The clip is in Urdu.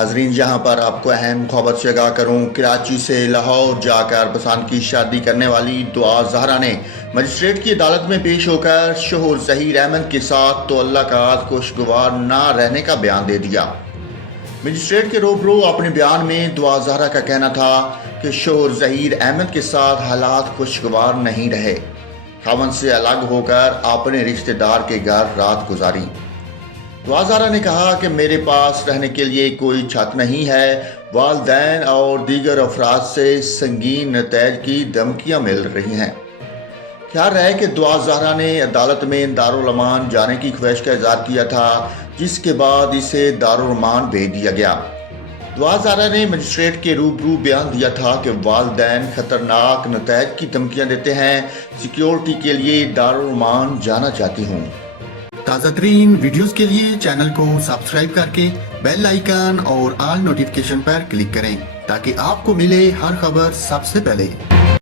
ناظرین، یہاں پر آپ کو اہم خبر سے آگاہ کروں۔ کراچی سے لاہور جا کر پسند کی شادی کرنے والی دعا زہرا نے مجسٹریٹ کی عدالت میں پیش ہو کر شوہر ظہیر احمد کے ساتھ تعلقات خوشگوار نہ رہنے کا بیان دے دیا۔ مجسٹریٹ کے روبرو اپنے بیان میں دعا زہرا کا کہنا تھا کہ شوہر ظہیر احمد کے ساتھ حالات خوشگوار نہیں رہے۔ خاوند سے الگ ہو کر اپنے رشتہ دار کے گھر رات گزاری۔ دعا زہرا نے کہا کہ میرے پاس رہنے کے لیے کوئی چھت نہیں ہے۔ والدین اور دیگر افراد سے سنگین نتائج کی دھمکیاں مل رہی ہیں۔ خیال رہے کہ دعا زہرا نے عدالت میں دارالامان جانے کی خواہش کا اظہار کیا تھا، جس کے بعد اسے دارالامان بھیج دیا گیا۔ دعا زہرا نے مجسٹریٹ کے روبرو بیان دیا تھا کہ والدین خطرناک نتائج کی دھمکیاں دیتے ہیں، سیکیورٹی کے لیے دارالامان جانا چاہتی ہوں۔ تازہ ترین ویڈیوز کے لیے چینل کو سبسکرائب کر کے بیل آئیکن اور آل نوٹیفیکیشن پر کلک کریں تاکہ آپ کو ملے ہر خبر سب سے پہلے۔